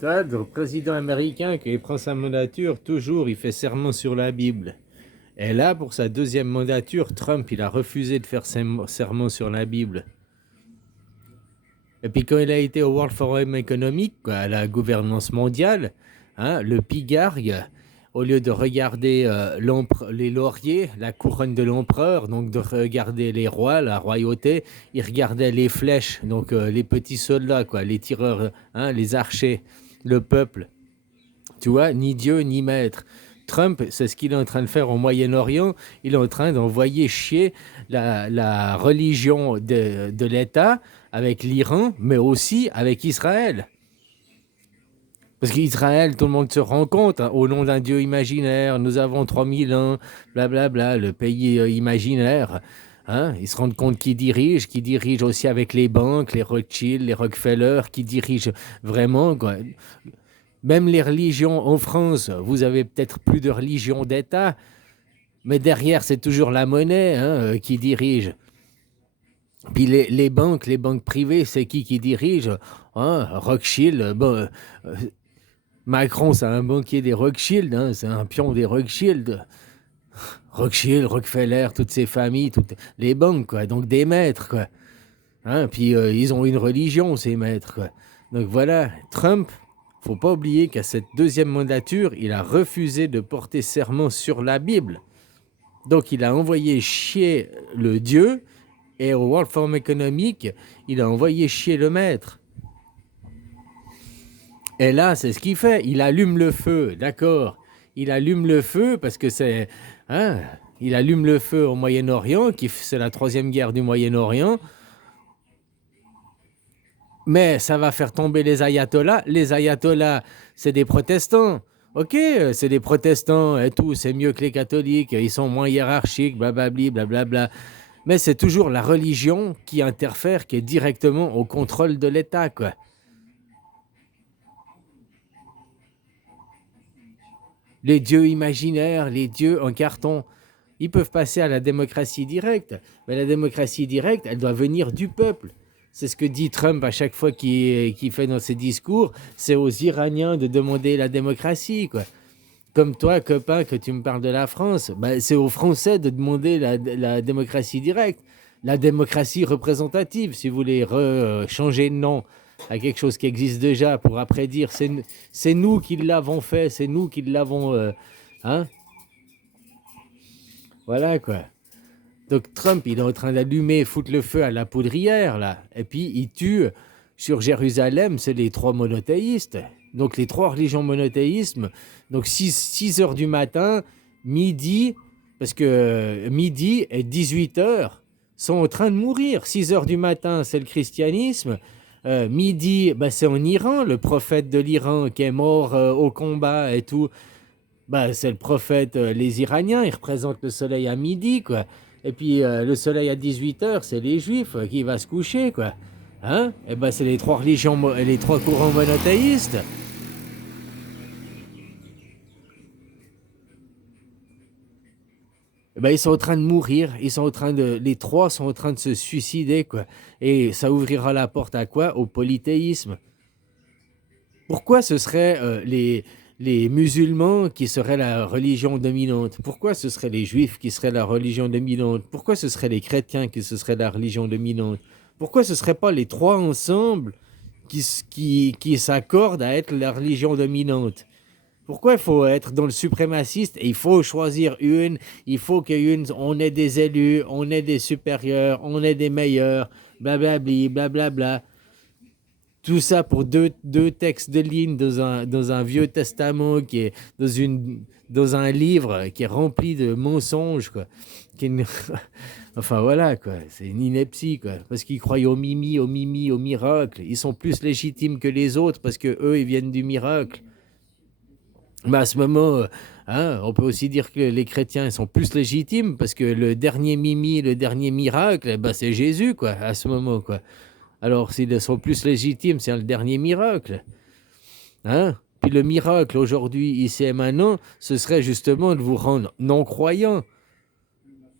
T'as le président américain qui prend sa mandature, toujours il fait serment sur la Bible. Et là, pour sa deuxième mandature, Trump, il a refusé de faire serment sur la Bible. Et puis quand il a été au World Forum Economic, quoi, à la gouvernance mondiale, le pigargue, au lieu de regarder les lauriers, la couronne de l'empereur, donc de regarder les rois, la royauté, il regardait les flèches, donc les petits soldats, quoi, les tireurs, les archers, le peuple. Tu vois, ni Dieu ni maître. Trump, c'est ce qu'il est en train de faire au Moyen-Orient. Il est en train d'envoyer chier la religion de l'État avec l'Iran, mais aussi avec Israël. Parce qu'Israël, tout le monde se rend compte, au nom d'un Dieu imaginaire, nous avons 3000 ans, blablabla, le pays imaginaire. Ils se rendent compte qui dirige aussi avec les banques, les Rothschild, les Rockefeller, qui dirige vraiment, quoi. Même les religions en France, vous avez peut-être plus de religion d'État, mais derrière, c'est toujours la monnaie qui dirige. Puis les banques privées, c'est qui dirige Rothschild, bon, Macron, c'est un banquier des Rothschild, c'est un pion des Rothschild. Rothschild, Rockefeller, toutes ces familles, toutes les banques, quoi, donc des maîtres, quoi. Puis ils ont une religion, ces maîtres, quoi. Donc voilà, Trump, faut pas oublier qu'à cette deuxième mandature, il a refusé de porter serment sur la Bible. Donc il a envoyé chier le Dieu, et au World Forum Economic, il a envoyé chier le maître. Et là, c'est ce qu'il fait. Il allume le feu, d'accord. Il allume le feu parce que c'est... il allume le feu au Moyen-Orient, c'est la troisième guerre du Moyen-Orient. Mais ça va faire tomber les ayatollahs. Les ayatollahs, c'est des protestants. Ok, c'est des protestants et tout, c'est mieux que les catholiques, ils sont moins hiérarchiques, blablabli, blablabla. Mais c'est toujours la religion qui interfère, qui est directement au contrôle de l'État, quoi. Les dieux imaginaires, les dieux en carton, ils peuvent passer à la démocratie directe. Mais la démocratie directe, elle doit venir du peuple. C'est ce que dit Trump à chaque fois qu'il fait dans ses discours. C'est aux Iraniens de demander la démocratie, quoi. Comme toi, copain, que tu me parles de la France, c'est aux Français de demander la démocratie directe. La démocratie représentative, si vous voulez changer de nom à quelque chose qui existe déjà pour après dire c'est nous qui l'avons fait, c'est nous qui l'avons... voilà quoi. Donc Trump, il est en train d'allumer, foutre le feu à la poudrière, là. Et puis il tue sur Jérusalem, c'est les trois monothéistes. Donc les trois religions monothéismes. Donc 6 heures du matin, midi, parce que midi et 18 heures sont en train de mourir. 6 heures du matin, c'est le christianisme. Midi, c'est en Iran, le prophète de l'Iran qui est mort au combat et tout. C'est le prophète, les Iraniens, ils représentent le soleil à midi, quoi. Et puis le soleil à 18 heures, c'est les juifs qui va se coucher, quoi. Et c'est les trois religions, les trois courants monothéistes. Ils sont en train de mourir, les trois sont en train de se suicider, quoi. Et ça ouvrira la porte à quoi? Au polythéisme. Pourquoi ce serait les musulmans qui seraient la religion dominante? Pourquoi ce seraient les juifs qui seraient la religion dominante? Pourquoi ce seraient les chrétiens qui seraient la religion dominante? Pourquoi ce ne seraient pas les trois ensemble qui s'accordent à être la religion dominante? Pourquoi il faut être dans le suprémaciste et il faut choisir une, il faut on ait des élus, on ait des supérieurs, on ait des meilleurs, blablabli, blablabla. Tout ça pour deux textes de ligne dans un vieux testament qui est dans un livre qui est rempli de mensonges, quoi. Enfin voilà, quoi. C'est une ineptie, quoi. Parce qu'ils croient au mimi, au miracle. Ils sont plus légitimes que les autres parce que eux, ils viennent du miracle. À ce moment, on peut aussi dire que les chrétiens sont plus légitimes parce que le dernier mimi, le dernier miracle, c'est Jésus, quoi, à ce moment, quoi. Alors, s'ils sont plus légitimes, c'est le dernier miracle. Puis le miracle aujourd'hui, ici et maintenant, ce serait justement de vous rendre non-croyants,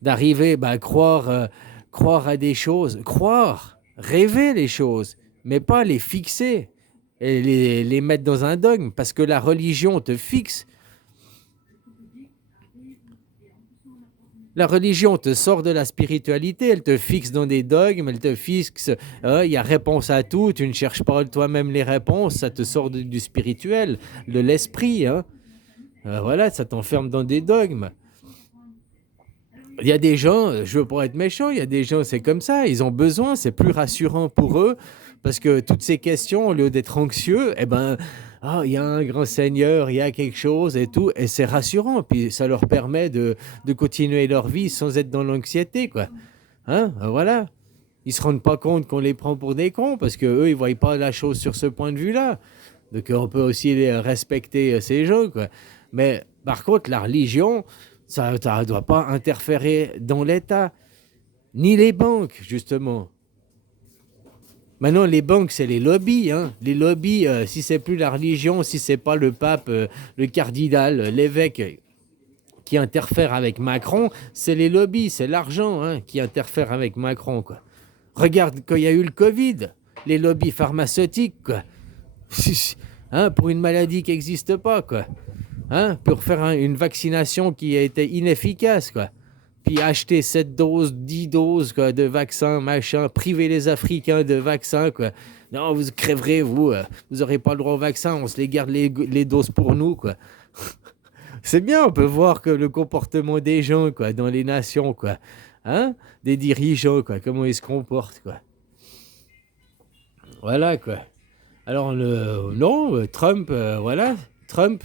d'arriver à croire à des choses, croire, rêver les choses, mais pas les fixer. et les mettre dans un dogme, parce que la religion te fixe. La religion te sort de la spiritualité, elle te fixe dans des dogmes, elle te fixe, il y a réponse à tout, tu ne cherches pas toi-même les réponses, ça te sort du spirituel, de l'esprit. Hein. Voilà, ça t'enferme dans des dogmes. Il y a des gens, je veux pas être méchant, il y a des gens, c'est comme ça, ils ont besoin, c'est plus rassurant pour eux, parce que toutes ces questions, au lieu d'être anxieux, eh ben, il y a un grand Seigneur, il y a quelque chose et tout, et c'est rassurant, puis ça leur permet de continuer leur vie sans être dans l'anxiété, quoi. Hein, voilà. Ils se rendent pas compte qu'on les prend pour des cons, parce que eux, ils voient pas la chose sur ce point de vue-là. Donc on peut aussi respecter ces gens, quoi. Mais par contre, la religion, ça ne doit pas interférer dans l'État, ni les banques, justement. Maintenant, les banques, c'est les lobbies. Hein. Les lobbies, si c'est plus la religion, si c'est pas le pape, le cardinal, l'évêque qui interfère avec Macron, c'est les lobbies, c'est l'argent hein, qui interfère avec Macron. Quoi. Regarde, quand il y a eu le Covid, les lobbies pharmaceutiques, quoi. Hein, pour une maladie qui n'existe pas, quoi. Hein, pour faire une vaccination qui a été inefficace, quoi. Puis acheter 7 doses, 10 doses quoi, de vaccins, machin, priver les Africains de vaccins, quoi. Non, vous crèverez, vous n'aurez pas le droit au vaccin, on se les garde les doses pour nous, quoi. C'est bien, on peut voir que le comportement des gens, quoi, dans les nations, quoi. Hein, des dirigeants, quoi, comment ils se comportent, quoi. Voilà, quoi. Alors, non, Trump, voilà, Trump,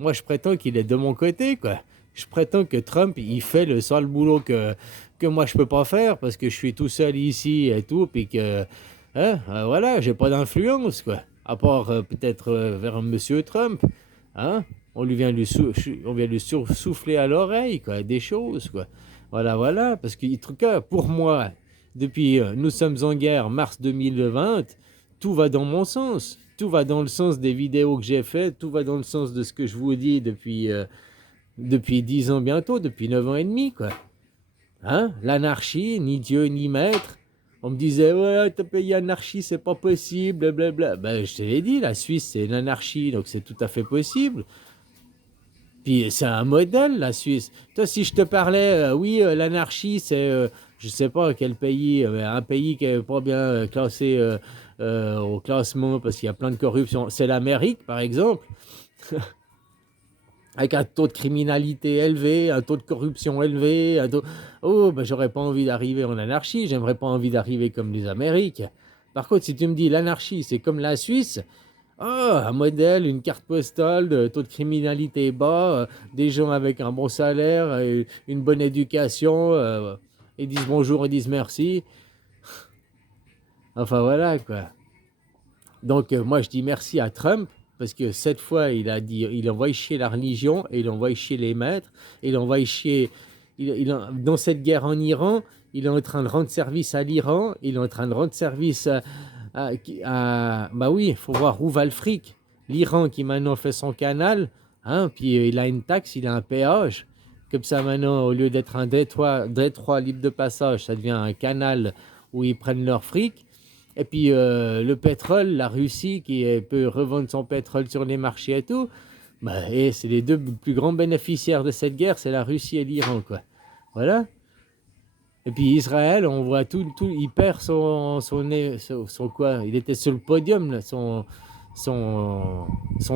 moi je prétends qu'il est de mon côté, quoi. Je prétends que Trump, il fait le sale boulot que moi je peux pas faire parce que je suis tout seul ici et tout, puis que, hein, voilà, j'ai pas d'influence, quoi. À part peut-être vers Monsieur Trump, hein. On vient lui souffler à l'oreille, quoi, des choses, quoi. Voilà, voilà, parce que, en tout cas, pour moi, depuis nous sommes en guerre, mars 2020, tout va dans mon sens. Tout va dans le sens des vidéos que j'ai faites, tout va dans le sens de ce que je vous dis depuis 10 ans bientôt, depuis 9 ans et demi, quoi. Hein? L'anarchie, ni Dieu ni maître. On me disait, ouais, t'as payé anarchie, c'est pas possible, blablabla. Ben, je te l'ai dit, la Suisse, c'est une anarchie, donc c'est tout à fait possible. Puis c'est un modèle, la Suisse. Toi, si je te parlais, oui, l'anarchie, c'est, je sais pas quel pays, un pays qui n'est pas bien classé au classement parce qu'il y a plein de corruption. C'est l'Amérique, par exemple, avec un taux de criminalité élevé, un taux de corruption élevé. Oh, ben, j'aurais pas envie d'arriver en anarchie, j'aimerais pas envie d'arriver comme les Amériques. Par contre, si tu me dis l'anarchie, c'est comme la Suisse, un modèle, une carte postale, de taux de criminalité bas, des gens avec un bon salaire, une bonne éducation, ils disent bonjour, ils disent merci. Enfin voilà quoi. Donc moi je dis merci à Trump parce que cette fois il a dit, il envoie chier la religion et il envoie chier les maîtres, et il envoie chier, dans cette guerre en Iran, il est en train de rendre service à l'Iran, il est en train de rendre service bah oui, il faut voir où va le fric. L'Iran qui maintenant fait son canal, hein, puis il a une taxe, il a un péage. Comme ça maintenant, au lieu d'être un détroit libre de passage, ça devient un canal où ils prennent leur fric. Et puis le pétrole, la Russie qui peut revendre son pétrole sur les marchés et tout, bah, et c'est les deux plus grands bénéficiaires de cette guerre, c'est la Russie et l'Iran, quoi. Voilà. Et puis Israël, on voit tout, il perd son quoi. Il était sur le podium, là, son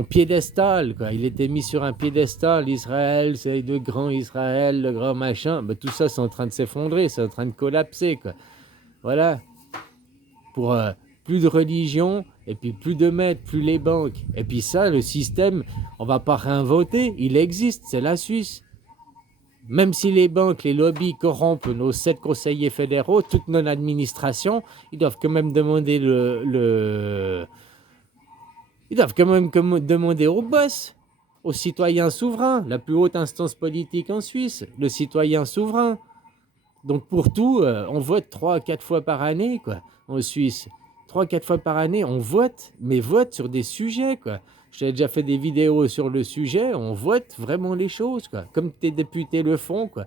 piédestal, quoi. Il était mis sur un piédestal. Israël, c'est le grand Israël, le grand machin. Ben, tout ça, c'est en train de s'effondrer, c'est en train de collapser, quoi. Voilà. Pour plus de religion, et puis plus de maîtres, plus les banques. Et puis ça, le système, on va pas réinventer. Il existe, c'est la Suisse. Même si les banques, les lobbies corrompent nos 7 conseillers fédéraux, toute notre administration, ils doivent quand même demander ils doivent quand même demander au boss, aux citoyens souverains, la plus haute instance politique en Suisse, le citoyen souverain. Donc pour tout, on vote 3 à 4 fois par année, quoi, en Suisse. 3 à 4 fois par année, on vote, mais vote sur des sujets, quoi. J'ai déjà fait des vidéos sur le sujet, on vote vraiment les choses, quoi. Comme tes députés le font, quoi.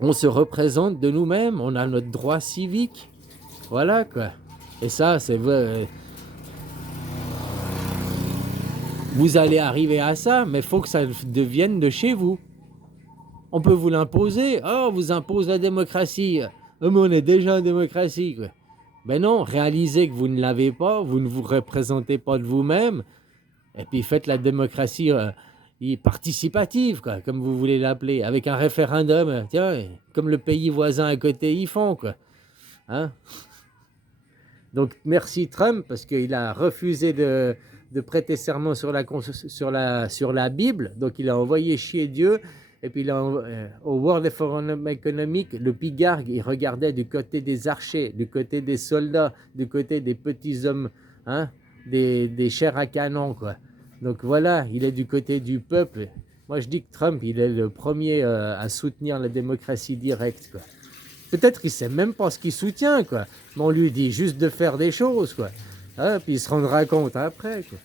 On se représente de nous-mêmes, on a notre droit civique. Voilà, quoi. Et ça, c'est vrai. Vous allez arriver à ça, mais il faut que ça devienne de chez vous. On peut vous l'imposer. Oh, on vous impose la démocratie. Mais on est déjà en démocratie, quoi. Ben non, réalisez que vous ne l'avez pas, vous ne vous représentez pas de vous-même, et puis faites la démocratie participative, quoi, comme vous voulez l'appeler, avec un référendum, tiens, comme le pays voisin à côté y font, quoi. Hein? Donc merci Trump, parce qu'il a refusé de prêter serment sur la Bible, donc il a envoyé chier Dieu. Et puis là, au World Forum Economic, le pigargue, il regardait du côté des archers, du côté des soldats, du côté des petits hommes, hein, des chairs à canon, quoi. Donc voilà, il est du côté du peuple. Moi, je dis que Trump, il est le premier à soutenir la démocratie directe, quoi. Peut-être qu'il ne sait même pas ce qu'il soutient, quoi. Mais on lui dit juste de faire des choses, quoi. Hein, puis il se rendra compte après, quoi.